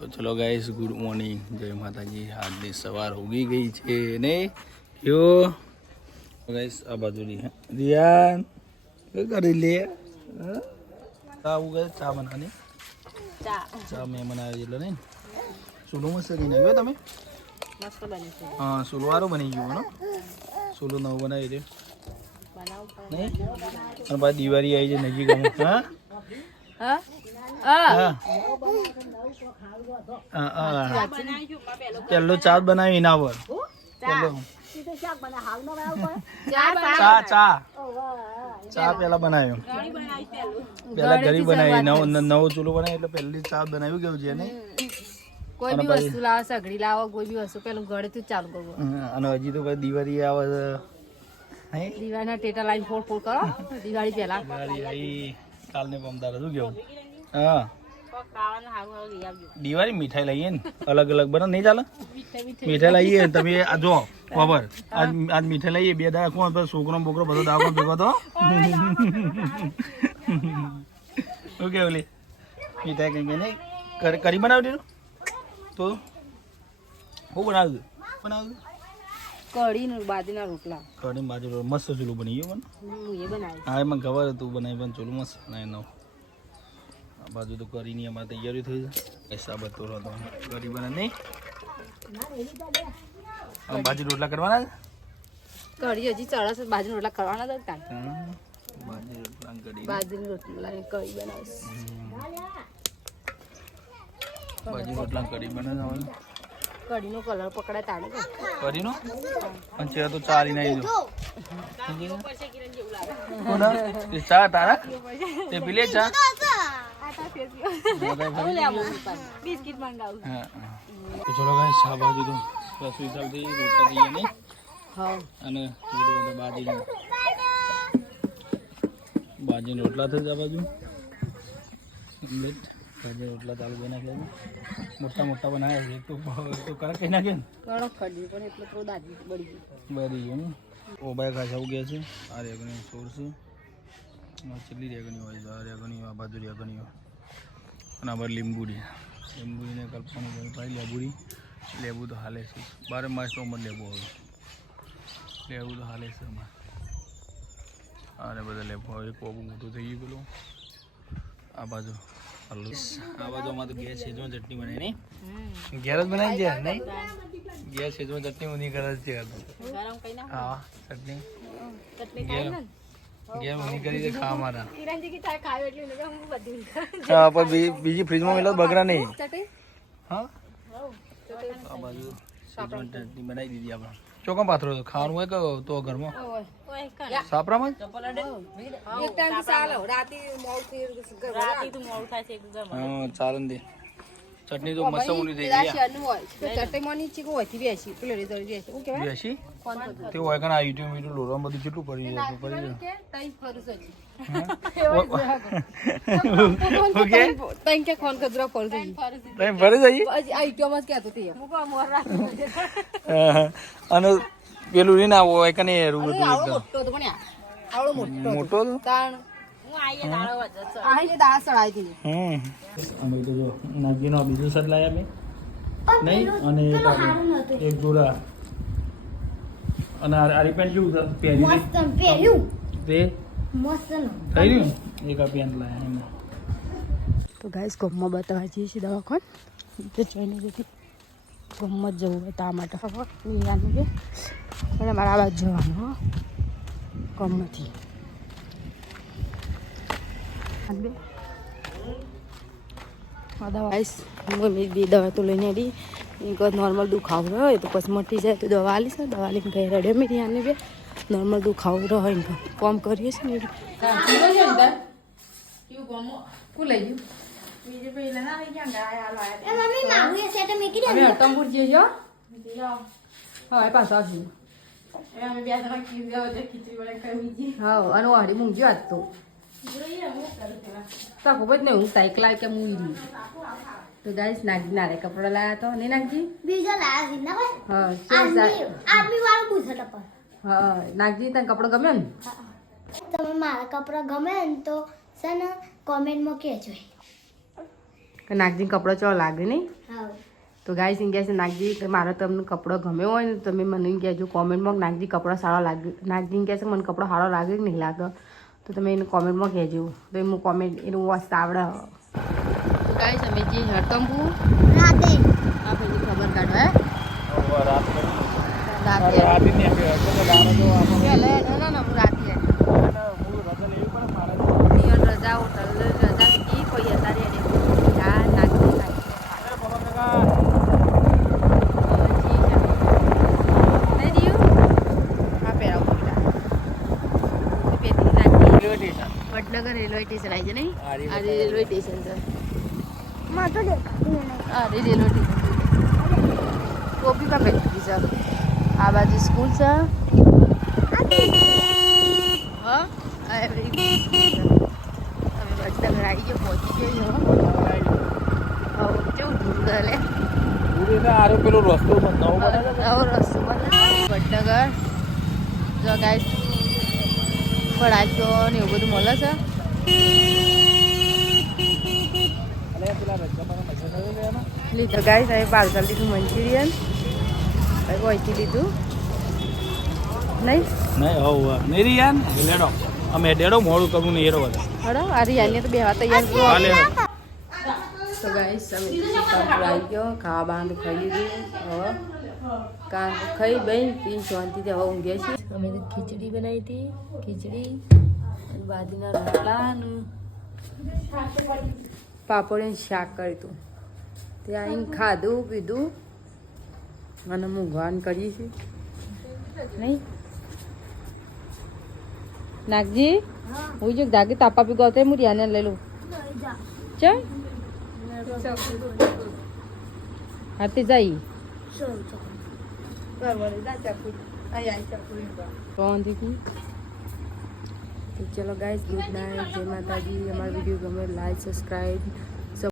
તો ચલો guys, good morning, જય માતાજી. આજની સવાર ઉગી ગઈ છે ને કયો ગાઈસ આ બાજુ રિયાન શું કરી લે આવું ગાઈસ ચા બનાવવાની ચા મેં બનાવી એટલે નહીં સુલું મસ્ત કરી નાખ્યો તમે મસ્ત બની છે. હા સુલું વાળું બની ગયું ને સુલું નવું બનાવી દે નહીં અને પાછી દિવાળી આવી છે નજીક હા પેલો ચા બનાવી ના પર ચા પેલા બનાવ્યો પેલા ઘરે બનાવી નવો ચૂલો બનાવી એટલે પહેલી ચા બનાવ્યું કેવું છે ને કોઈ બી વસ્તુ લાવો સગડી લાવો કોઈ બી વસ્તુ પેલું ઘરેથી જ ચાલુ કરવું. અને હજી તો પછી દિવાળી આવે છે દિવાળીના ટેટા લાઈન ફોડ ફોડ કરો દિવાળી પહેલા કાલને પમદાર શું કેવું હા દિવાળી મીઠાઈ લઈએ ને અલગ અલગ બને નહીં ચાલે મીઠાઈ લઈએ તમે આ જો ખબર આજ મીઠાઈ લઈએ 2 દાડા કોણ છોકરો બોકરો બધો દાવો ભેગો તો શું કેવું લે મીઠાઈ કઈ નહીં કરી બનાવી દીધું તો હું બનાવ્યું કઢી ને બાજરીના રોટલા કઢી બાજુ મસ્ત ચૂલું બની ગયું હું એ બનાવી હા એમાં ખબર હતું બનાવી પણ ચૂલું મસ્ત બનાવી નવું આ બાજુ તો કરીની અમારે તૈયારી થઈ જાય સાબત તો હતો કરી બને નહીં બાજુ રોટલા કરવાના કઢી હજી ચડસ બાજરી રોટલા કરવાના જ કાંઈ બાજુ રોટલા કરી બાજરી રોટલા કઢી બનાવીશ બાજુ રોટલા કરી બનાવવાનું કઢીનો કલર પકડાય તાડે કે કરીનો અને ચેરા તો ચાલી નાખી દો ચા તારા તે પીલે ચા બિસ્કિટ મંગાવું હા તો ચલો ગાઈસ આ બાજુ તો રસોઈ ચાલતી રોટલા દઈએ નહીં હા અને બધું બાજી રોટલા થઈ જાય બાજુ બાજી રોટલા ચાલુ કરી નાખ્યા મોટા મોટા બનાવ્યા છે તો કરા કહી નાખે ને કડક કઢી પણ એટલે થોડું દાજી બળી ગયું ને ઓબાય ખાસા ઉગ્યા છે આ રેગણી છોડ છે ચીલી રેગણી હોય છે આ રેગણી આ બાજુ રેગણી અને આ બાજુ લીંબુડીને કલ્પવાની પાઈ લેબુ તો હાલે છે 12 માસ તો મત લેબુ હવે લેબુ તો હાલે છે અમારે આને બધા લેબુ હવે કોબું મોટું થઈ ગયું પેલું આ બાજુ આ બાજુ અમારે તો ગેસ સેજમાં ચટણી બનાવી નહીં ઘેર જ બનાવી છે નહીં ગેસ સેજમાં ચટણી ઊની કરે છે હા ચટણી ઘેર ઊની કરી દે ખા મારા હા પણ બીજી ફ્રીજમાં મેલો બગડા નહીં હા આ બાજુ સેજમાં ચટણી બનાવી દીધી આપણે ચોકમ પાથરો ખાવાનું હોય કે તો ઘરમાં સાપરામાં ચાલે દે ચટણી તો મસ્ત ઊની થઈ ગઈ બેસી તે હોય કે આ યુટ્યુબ લોરવા બધું કેટલું પડી જાય અને પેલું રે ના હોય કે નહીં મોટો નાગીનો બીજું સર લાયા મેં નહીં અને એક જોડા અને આરી પેન્ટ કેવું પહેર્યું તે થઈ રહ્યું એક આ પેન્ટ લાયા એમાં તો ગાઈસ ગમમાં બતાવવા જઈએ છીએ દવાખાન તો જોઈને જતી ગમમાં જ જવું હોય તા માટે ખબર મીરાનું કે અને મારા આવાજ જવાનું હો ગમમાંથી ગાઈસ મેં બી દવા તો લઈને આવી એક નોર્મલ દુખાવો હોય તો પછી મટી જાય તો દવા આલીશ દવા લઈને ગઈ રેડે મેરી આને બે નોર્મલ દુખાવો હોય ને કોમ કરીએ છીએ ને અને વાડી મૂંઝ્યો આજ તો ખબર જ નહીં હું સાયકલ કે મૂવી તો ગાઈસ નાગજી નારે કપડા લાયા તો નહીં નાગજી બીજો લાયા છે ને હા આર્મી વાળું પૂછો તો હા નાગજી તને કપડો ગમ્યો ને તમે મારા કપડા ગમે ને તો છે ને કોમેન્ટમાં કહેજો કે નાગજી કપડો ચો લાગે નહીં હા તો ગાઈસ એમ કહે છે નાગજી કે મારો તમને કપડો ગમ્યો હોય ને તમે મને એમ કહેજો કોમેન્ટમાં નાગજી કપડો સારો લાગે નાગજી એમ કહે છે મને કપડો સારો લાગે કે નહીં લાગે તો તમે એને કોમેન્ટમાં કહેજો તો એનું કોમેન્ટ એનું મસ્ત આવડે તો ગાઈસ અમે જે હડકંબુ રાતે આ પેલી ખબર કાઢો હે રાતે રાતે નહીં આવે તો દાડો તો આપણે ના હું રાતે રજા હોટલ રજા કી કોઈ અત્યારે આ નાગજી વડનગર રેલવે સ્ટેશન આવી છે નહીં આ રેલવે સ્ટેશન છે માં તો દેખાતું નહીં આ રેલવે સ્ટેશન ટોપી કા ફેક્ટરી છે આ બાજુ સ્કૂલ છે હા અમે વડનગર આવી ગયો પહોંચી ગયો હવે કેવું દૂર લે આરો પેલો રસ્તો નવો નવો રસ્તો વડનગર જો ગાઈસ ફળાજો ને એવું બધું મળે છે લીધું ગાઈસ હવે પાર્સલ લીધું મંચુરિયન હવે પહોંચી લીધું નહીં નહીં હોવ નહીં રિયાન લેડો અમે ડેડો મોડું કરવું નહીં એરો બધા હડો આ રિયાને તો બેવા તૈયાર હાલે તો ગાઈસ અમે આવી ગયો ખાવા બાંધ ખાઈ લીધું હવે ખાઈ બેન પી શાંતિથી હવે ઊંઘે છે અમે તો ખીચડી બનાવી હતી ખીચડી અને બાજરીના રોટલા અને પાપડ અને શાક કર્યું હતું તે આવીને ખાધું પીધું અને ઊંઘવાન કરીએ છીએ નહીં નાગજી હું જો જાગે તાપા પી ગયો હું રિયાને લઈ લઉં ચલ હાથી જાય તો ચલો ગાઈસ ગુડ નાઇટ જય માતાજી અમારો વિડીયો ગમે લાઈક સબસ્ક્રાઈબ